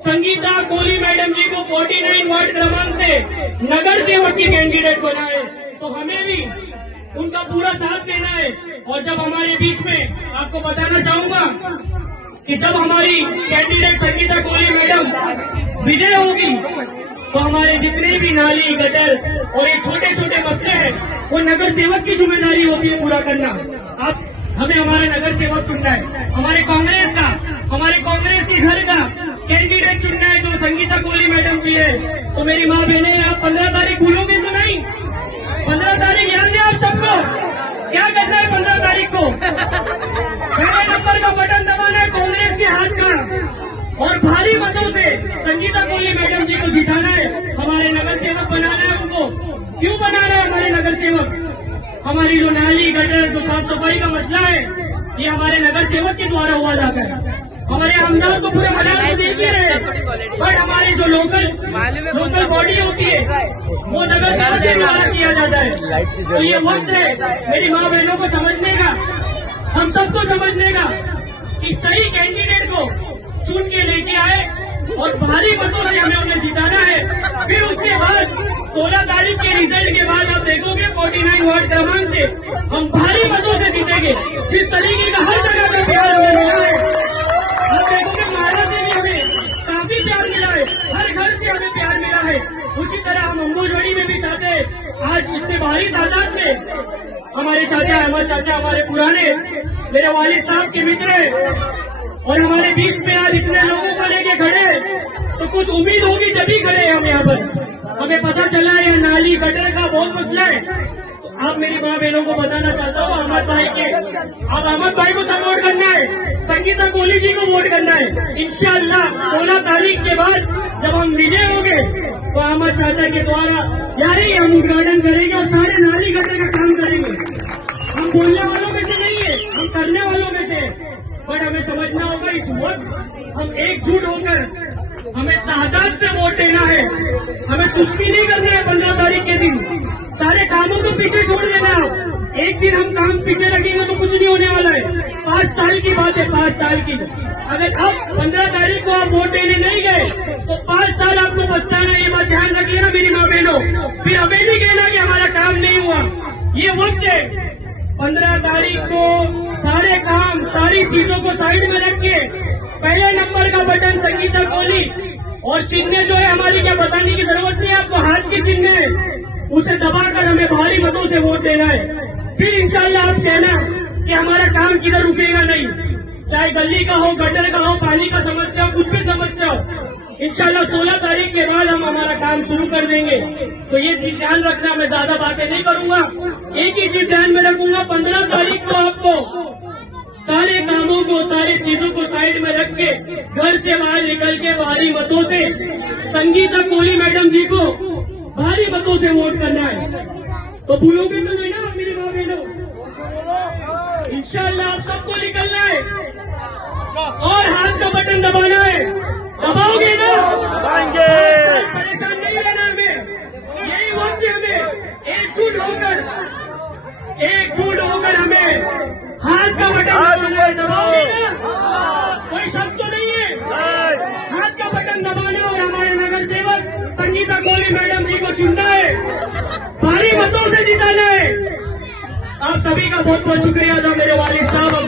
Sangeeta Kohli madam जी को 49 ward क्रमांक से नगर सेवक की कैंडिडेट बनाए, तो हमें भी उनका पूरा साथ देना है। और जब हमारे बीच में आपको बताना चाहूंगा कि जब हमारी कैंडिडेट संगीता कोहली मैडम विजय होगी तो हमारे जितने भी नाली गटर और ये छोटे छोटे मसले हैं वो नगर सेवक की जिम्मेदारी होती है पूरा करना। आप हमें हमारा नगर सेवक चुनना है, हमारे कांग्रेस के घर का कैंडिडेट चुनना है जो संगीता कोहली मैडम जी है। तो मेरी माँ बहने, आप 15 तारीख भूलोगे तो नहीं? 15 तारीख याद है आप सबको? क्या करना है 15 तारीख को? पहले नंबर का बटन दबाना है कांग्रेस के हाथ का और भारी मतों से संगीता कोहली मैडम जी को जिताना है, हमारे नगर सेवक बनाना है उनको। क्यों बनाना है हमारे नगर सेवक? हमारी जो नाली गटर जो साफ सफाई का मसला है ये हमारे नगर सेवक के द्वारा हुआ जाता है। हमारे आमदार को पूरे मना नहीं देख ही रहे, बट हमारी जो लोकल बॉडी होती है वो नगर सेवक के द्वारा किया जाता है। तो ये वक्त है मेरी माँ बहनों को समझने का, हम सबको समझने का कि सही कैंडिडेट को चुन के लेके आए और भारी मतों से हमें उन्हें जिताना है। फिर उसके बाद 16 तारीख के रिजल्ट के बाद आप देखोगे 49 वार्ड क्रमांक से हम भारी मतों से जीतेंगे। जिस तरीके का हर जगह का प्यार हमें मिला है, आप देखोगे महाराज से भी हमें काफी प्यार मिला है, हर घर से हमें प्यार मिला है। उसी तरह हम अम्बोजवाड़ी में भी चाहते हैं। आज इतने भारी तादाद में हमारे चाचा अहमद चाचा हमारे पुराने मेरे वालिद साहब के मित्र हैं और हमारे बीच में आज इतने लोगों को लेके खड़े, तो कुछ उम्मीद होगी जब ही खड़े हम यहाँ पर। हमें पता चला है नाली गटर का बहुत मसला है। तो आप मेरी माँ बहनों को बताना चाहता हूँ अहमद भाई को सपोर्ट करना है, संगीता कोहली जी को वोट करना है। इंशाअल्लाह 16 तारीख के बाद जब हम विजय होंगे तो अहमद चाचा के द्वारा यही हम उद्घाटन करेंगे और सारे नाली गटर का काम करेंगे। हम बोलने वालों में से नहीं है, हम करने वालों में से। बट हमें समझना होगा इस वक्त हम एकजुट होकर हमें तादाद से वोट देना है, हमें सुस्ती नहीं करनी है। 15 तारीख के दिन सारे कामों को पीछे छोड़ देना है। एक दिन हम काम पीछे रखेंगे तो कुछ नहीं होने वाला है। 5 साल की बात है, 5 साल की। अगर अब 15 तारीख को आप वोट देने नहीं गए तो 5 साल आपको पछताना है। ये बात ध्यान रख लेना मेरी माँ बहनों। फिर हमें नहीं कहना कि हमारा काम नहीं हुआ। ये वक्त है 15 तारीख को सारे काम सारी चीजों को साइड में रख के पहले नंबर का बटन संगीता कोहली और चिन्ह जो है हमारी क्या बताने की जरूरत नहीं है आपको, हाथ के चिन्ह है उसे दबाकर हमें भारी मतों से वोट देना है। फिर इंशाल्लाह आप कहना कि हमारा काम किधर रुकेगा नहीं, चाहे गली का हो, गटर का हो, पानी का समस्या हो, कुछ भी समस्या हो। इंशाल्लाह 16 तारीख के बाद हम हमारा काम शुरू कर देंगे। तो ये चीज ध्यान रखना, मैं ज्यादा बातें नहीं करूंगा, एक ही चीज ध्यान में रखूंगा। 15 तारीख को आपको सारे कामों को सारी चीजों को साइड में रख के घर से बाहर निकल के भारी मतों से संगीता कोहली मैडम जी को भारी मतों से वोट करना है। तो भूलोगे तो नहीं ना मेरी माँ बहनों? इंशाल्लाह आप सबको निकलना है और हाथ का बटन दबाना है। दबाओगे ना? परेशान नहीं रहना हमें। यही वक्त है हमें एकजुट होकर हमें हाथ का बटन दबाना है। दबाओगे ना? कोई शब्द तो नहीं है। हाथ का बटन दबाना और हमारे नगर सेवक संगीता कोहली मैडम जी को चुनना है, भारी मतों से जिताना है। आप सभी का बहुत बहुत शुक्रिया था मेरे वालिद साहब।